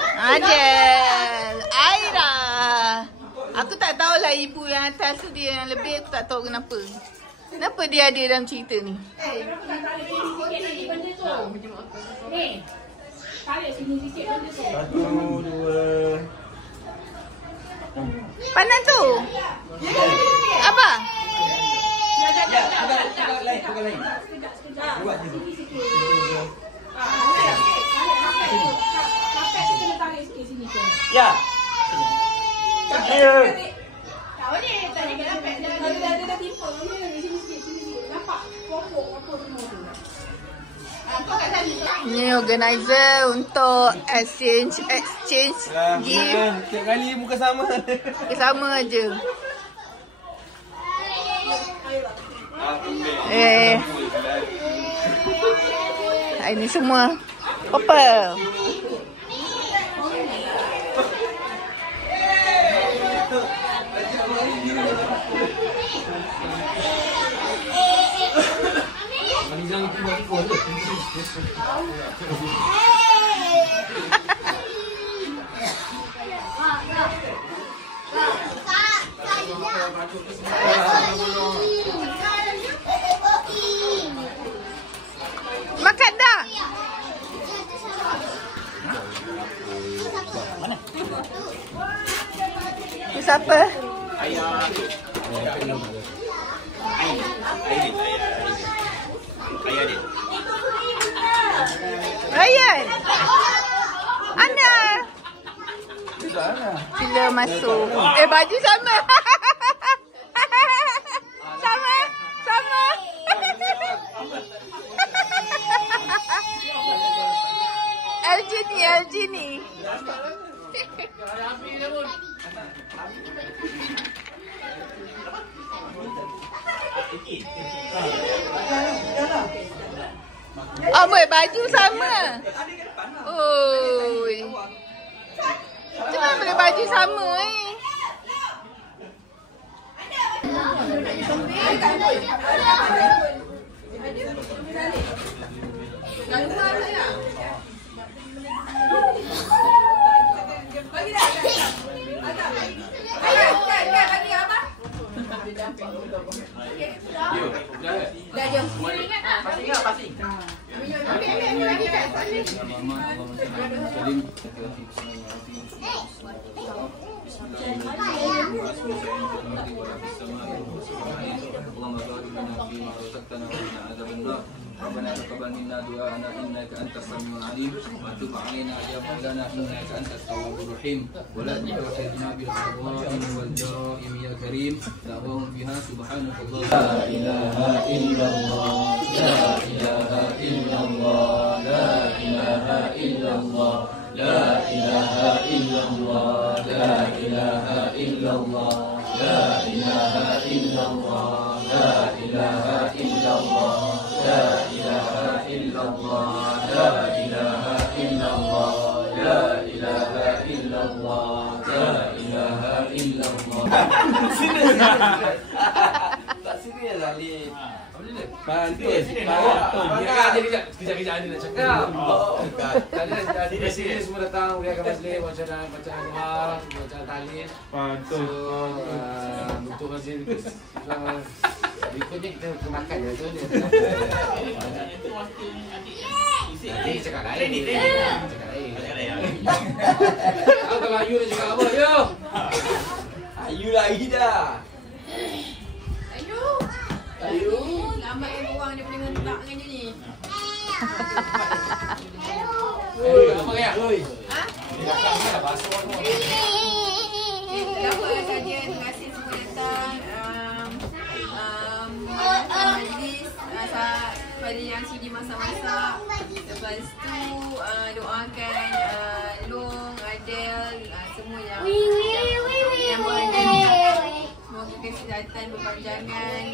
Ajel. Aira. Aku tak tahulah ibu yang atas tu dia yang lebih. Aku tak tahu kenapa. Kenapa dia ada dalam cerita ni? Tarik sini sikit benda tu. 1, 2. Panas tu. Apa? Tukar lain. Buat je. Kapet tu kena tarik sikit sini kan. Ya. Tak boleh tarik ke kapet. Dah tipu. Sini sikit. Nampak pokok apa semua tu. Ni organizer untuk exchange gift. Tiap kali muka sama. Sama aje. Ini semua purple. Makan dah. Ini siapa? Ayah dia. Ryan. Anda. Sila masuk. Baju sama. Sama. LG ni. Boy, baju sama. Oi. Macam mana boleh baju sama ربنا تقبل منا دعاءنا انك انت السميع العليم وتب علينا يا مولانا انك انت التواب الرحيم ولا تؤاخذنا بالخطايا والجرائم يا كريم دعواهم فيها سبحانك اللهم لا اله الا الله لا اله الا الله لا اله الا الله لا اله الا الله لا اله الا الله لا اله الا الله لا اله الا الله لا إله إلا الله لا إله إلا الله لا إله إلا الله لا إله إلا الله. Tak serius lah ni. Pantus. Kejap-kejap ni nak cakap. Tadi di sini semua datang uriakan majlis, bacaan doa, bacaan tahlil. Pantus. Untuk majlis berikutnya kita makan je tu. Nanti cakap lain. Cakap lain. Kalau Ayu dia cakap apa? Ayu lah Aida. Ayu. Lambat yang korang daripada ngentak dengan dia ni. Apa kaya? Ha? Apa saja, terima kasih semua datang. Majlis pada yang sini masak-masak. Lepas tu doakan Long, Adel, semua yang berada. Semoga kesihatan berpanjangan.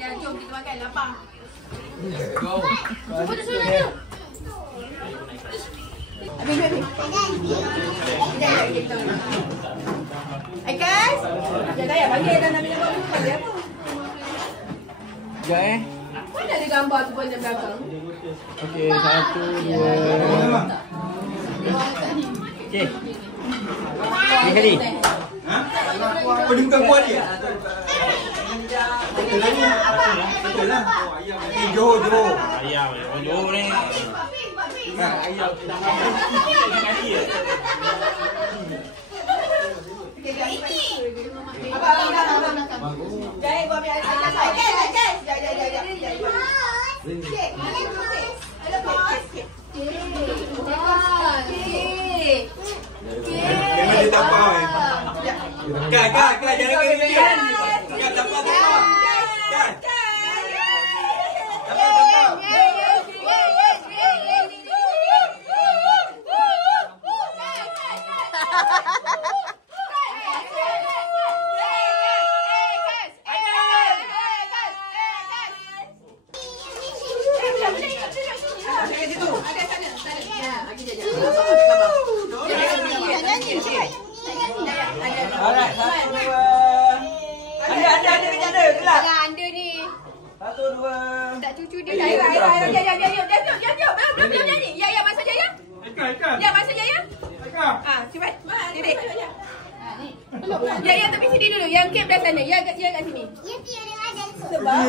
Dan jom kita makan lapang. Go. Hai guys. Jangan bagi dan nak minum apa? Bagi apa? Sekejap Mana ada gambar tu pada belakang? Okey, 1, 2. Okey. Ni kali. Kau ni bukan kuat dia? Betul lah ni. Betul lah. Johor. Ayam, Johor ni. Ayam. Jahit buat biar atas. Memang dia tak faham. Kan, jangan kena dia. Kan, tak faham. Kan. Alright, 1, 2. Ada. Gelap. Anda ni. 1, 2. Tak cucu dia. Jom. Belum nyanyi. Ya, masuk Jaya. Ya, masuk Jaya. Cepat. Dedek. Ya, tapi sini dulu. Yang kek belah sana. Ya kat sini. Sebab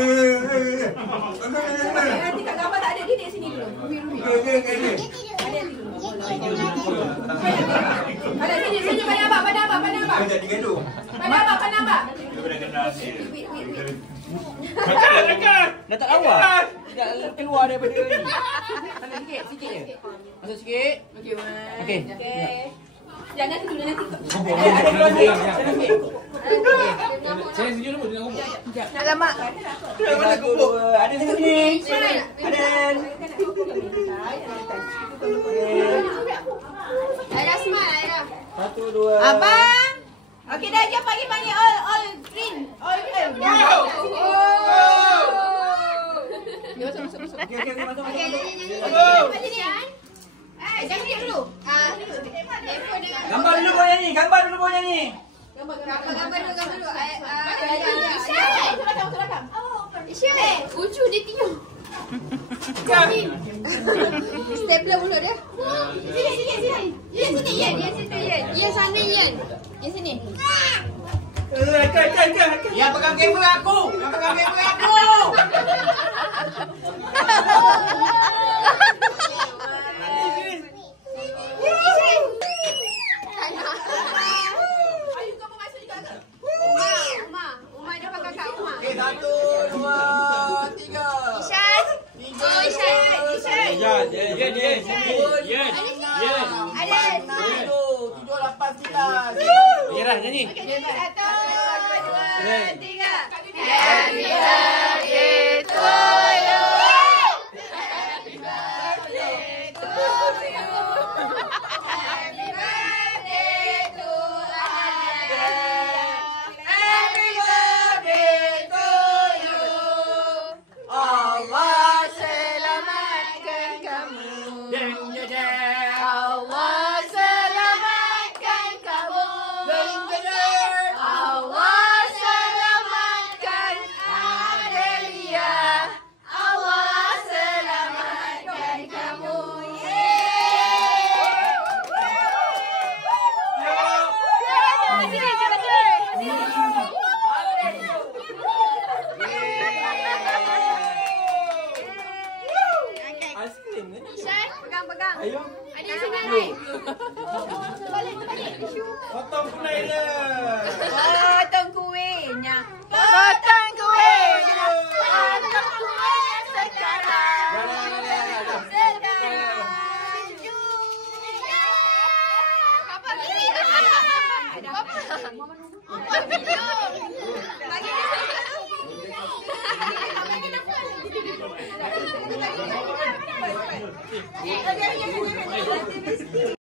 nanti kat gambar tak ada. Dedek sini dulu. Rumi. Ada sini. Pandang abang. Jadi gaduh. Pandang abang. Dah tak lawa. Tidak keluar daripada ni. Sana sikit je. Masuk sikit. Okey. Jangan situ nanti. Saya setuju dulu dengan kumpul. Alamak. Mana kubur? Ada sini. Ada. Ayah smile, Ayah. 1, 2. Abang. Okey dah, dia panggil all green. All green. Masuk. Okey, masuk. Jangan dia dulu. Gambar dulu kau nyanyi. Gambar dulu. Isyan. Lucu dia tiup. Stapler mulut dia. Sini. Yan situ. Yan sana Yan. Yan sini. Yang pegang kamera aku. Ayu kau masuk juga ke? Uma dia pakai kat Uma. 1, 2, 3. Isyan. Isyan. Ya. Ada. 7, 8, 9. Ya dah nyanyi. 1, 2, 3. Happy birthday to you. Happy birthday to you. Happy birthday to Ayah. Happy birthday to you. Allah selamatkan kamu. Allah selamatkan kamu. Allah selamatkan Adelia. Allah selamatkan kamu. Aiskrim ni. Isyan, pegang. Ayo. Ada sini ni. Balik. Potong kulai dia. Potong kuihnya. Potong kuihnya. Potong kuih sekarang. Apa kiri? Apa video? Bagi dia.